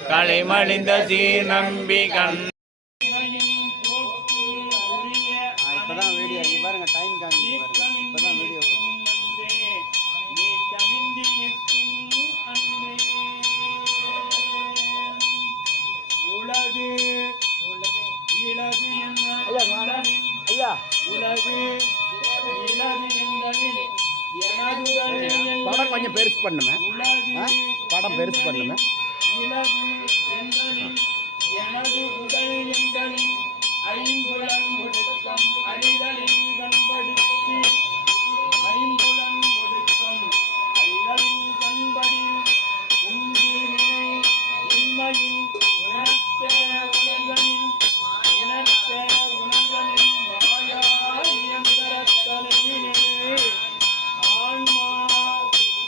களிமலிந்த சீர் நம்பி கண் இப்பதான் வீடியோ பாருங்க, டைம் காமிச்சு பாருங்க. இப்பதான் வீடியோ படம் கொஞ்சம் பெருசு பண்ணுமே, படம் பெருசு பண்ணுமே. எனது உடல் எங்களின் ஐம்புலன் ஒடுக்கம் அறிதலின் கண்படுத்தி ஐம்புலன் ஒடுக்கம் அறிதலின் கண்படி உண்டு நினை உண்மையின் உணர்த்த உணர்களின் மாயா இயந்திரத்தலைவினே ஆன்மா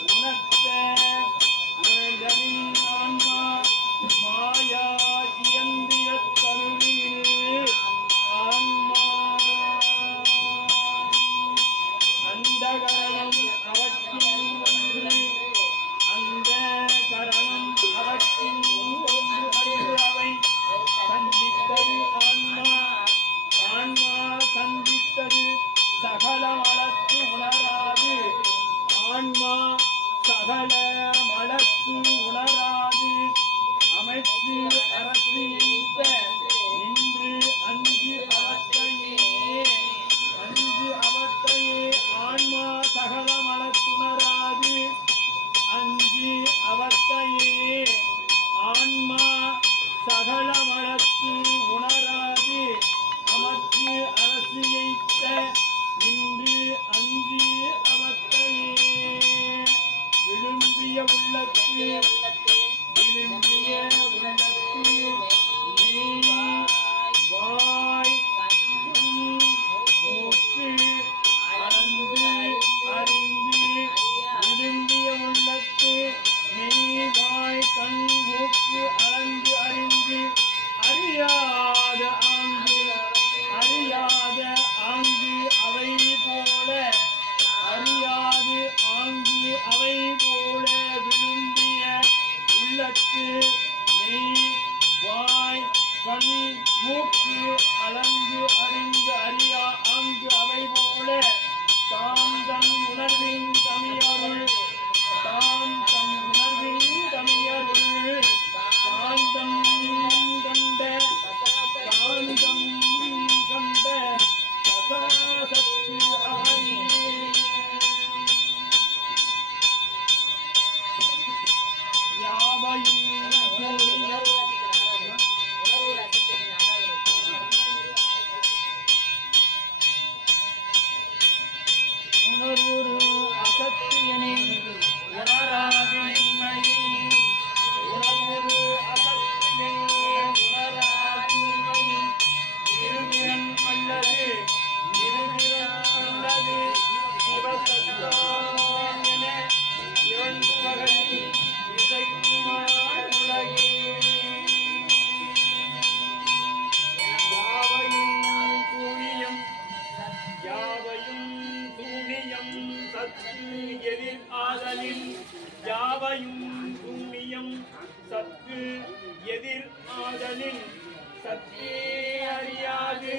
உணர்த்த உணர்களின் ஆன்மா மாயா இயந்திரத்தலைவினே ஆன்மா அந்த கரணம் அவற்றின் ஒன்று அந்த கரணம் அவற்றின் ஒன்று அவை சந்தித்தது ஆன்மா ஆன்மா சந்தித்தது சகல மலத்து உணராது ஆன்மா சகல மலத்து உணராது அமைத்து அரசு நின்று அஞ்சு அவத்தையே ஆன்மா சகல மலத்துணராது அஞ்சு அவத்தையே ஆன்மா சகல மலத்து உணராது அமர்த்து அரசு நின்று அஞ்சு அவத்தையே விழும்பிய உள்ளத்து விழும்பிய உள்ளத்து வாய் மூக்கு அளந்து அறிந்து விரும்பிய உள்ளத்து மெய் வாய் கண் மூக்கு அளந்து அறிந்து அறியாத ஆங்கு அவை போல அறியாது ஆங்கு அவை போல விரும்பிய உள்ளத்து மெய் வாய் கண் மூக்கு அளந்து அறிந்து அறியா ஆங்கு அவை போல தாம் தன் உணர்வின் தமியருள் தாம் தன் உணர்வின் தமியருள் சாந்தம் கண்ட சாந்தம் கண்ட சதாசக்தி ஆயே யாவையும் உணர்வுரு அசத்தியனின் உணராதின்மையின் உணர்வுரு அசத்தியனின் உணராதின்மையின் இருதிறன் அல்லது சிவசத்தம் என இரண்டு வகையில் இசைக்குமார் உலகே யாவையும் தூணியம் சத்து எதிர் ஆதலின் யாவையும் தூணியம் சத்து எதிர் ஆதலின் சத்தே அறியாது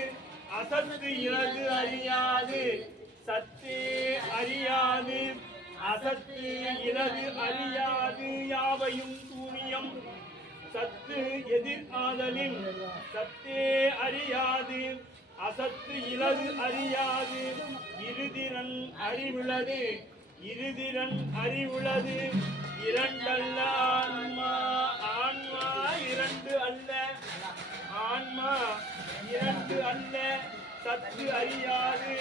அசத்து இலது அறியாது சத்தே அறியாது அசத்து இலது அறியாது யாவையும் தூணியம் சத்து எதிர் ஆதலின் சத்தே அறியாது அசத்து இலது அறியாது இருதிறன் அறிவுள்ளது இருதிறன் அறிவுள்ளது இரண்டல்ல ஆன்மா ஆன்மா இரண்டு அல்ல ஆன்மா இரண்டு அல்ல சத்து அறியாது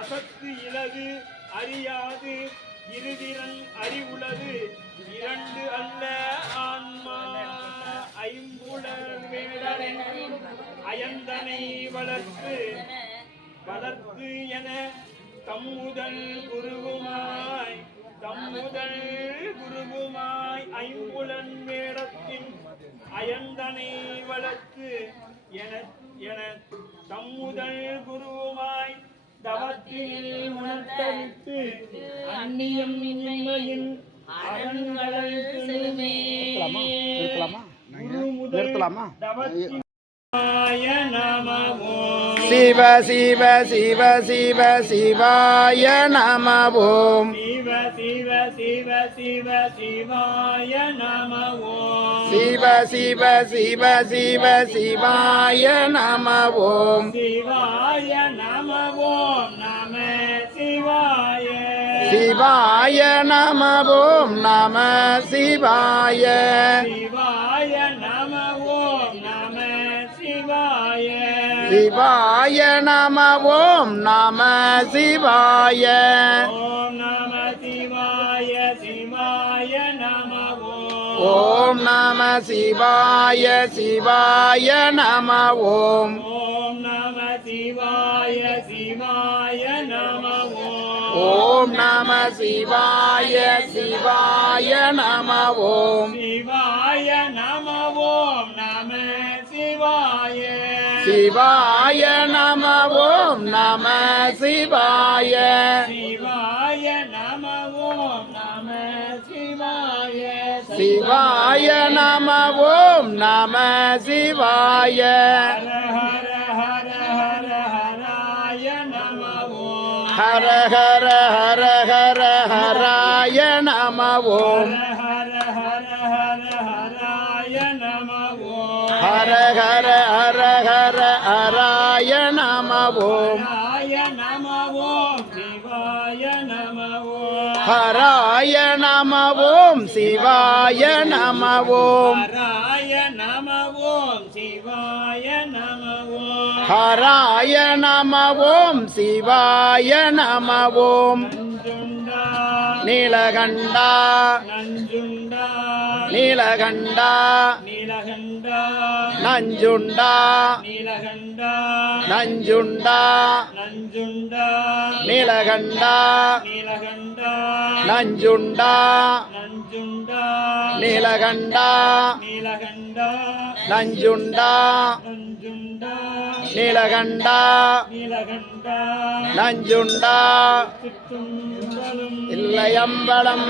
அசத்து இலது அறியாது இருதிறன் அறிவுள்ளது இரண்டு அல்ல ஆன்மா ஐம்புலர் வேடரை அயந்தனை வளர்த்து என தம்முதல் குருவுமாய் ஐம்புலன் வேடத்தின் அயந்தனை வளர்த்து என தம்முதல் குருவுமாய் தவத்தில் உணர்த்தவிட்டு அந்நியம் இன்மையின் அரண்களை செலுமே குரு முதல் நிறுத்தலாமா? தவத்தின் நமோ சிவ சிவ சிவ சிவ சிவாய நம ஓம். சிவ சிவ சிவ சிவ சிவாய நமோ சிவ சிவ சிவ சிவ சிவாய நம ஓம். சிவாய நமோ நம சிவாய சிவாய நம ஓம் நம சிவாய. சிவாய நமோ நம சிவாய சிவாய நம ஓம் நம சிவாய. ஓம் நம சிவாய சிவாய நமோ ஓம் நம சிவாய சிவாய நம ஓம். ஓம் நம சிவாய சிவாய நமோ ஓம் நம சிவாய சிவாய நம ஓம். சிவாய நமோ நம சிவாய சிவாய நம ஓம் நம சிவாய. சிவாய நமோ நம சிவாய சிவாய நம ஓம் நம சிவாய. ஹர ஹர ஹர ஹராய நமோ ஹர ஹர ஹர ஹர ஹராய நம ஓம். ஹர ஹர ஹர ஹராய நமோ ஹர ஹர ஹர ஹர ஹராய நம ஓம். ஹராய நமோ சிவாய நமோ ஹராய நம ஓம் சிவாய நம ஓம். ஹராய நமோ சிவாய நமோ ஹராய நம ஓம் சிவாய நம ஓம். நஞ்சுண்டா நீலகண்டா நஞ்சுண்டா நீலகண்டா நீலகண்டா நஞ்சுண்டா நீலகண்டா நஞ்சுண்டா நஞ்சுண்டா நீலகண்டா நீலகண்டா நஞ்சுண்டா நஞ்சுண்டா நீலகண்டா நீலகண்டா நஞ்சுண்டா நஞ்சுண்டா நீலகண்டா நீலகண்டா நஞ்சுண்டா சிற்றும்பலும் இல்லையம்பலம்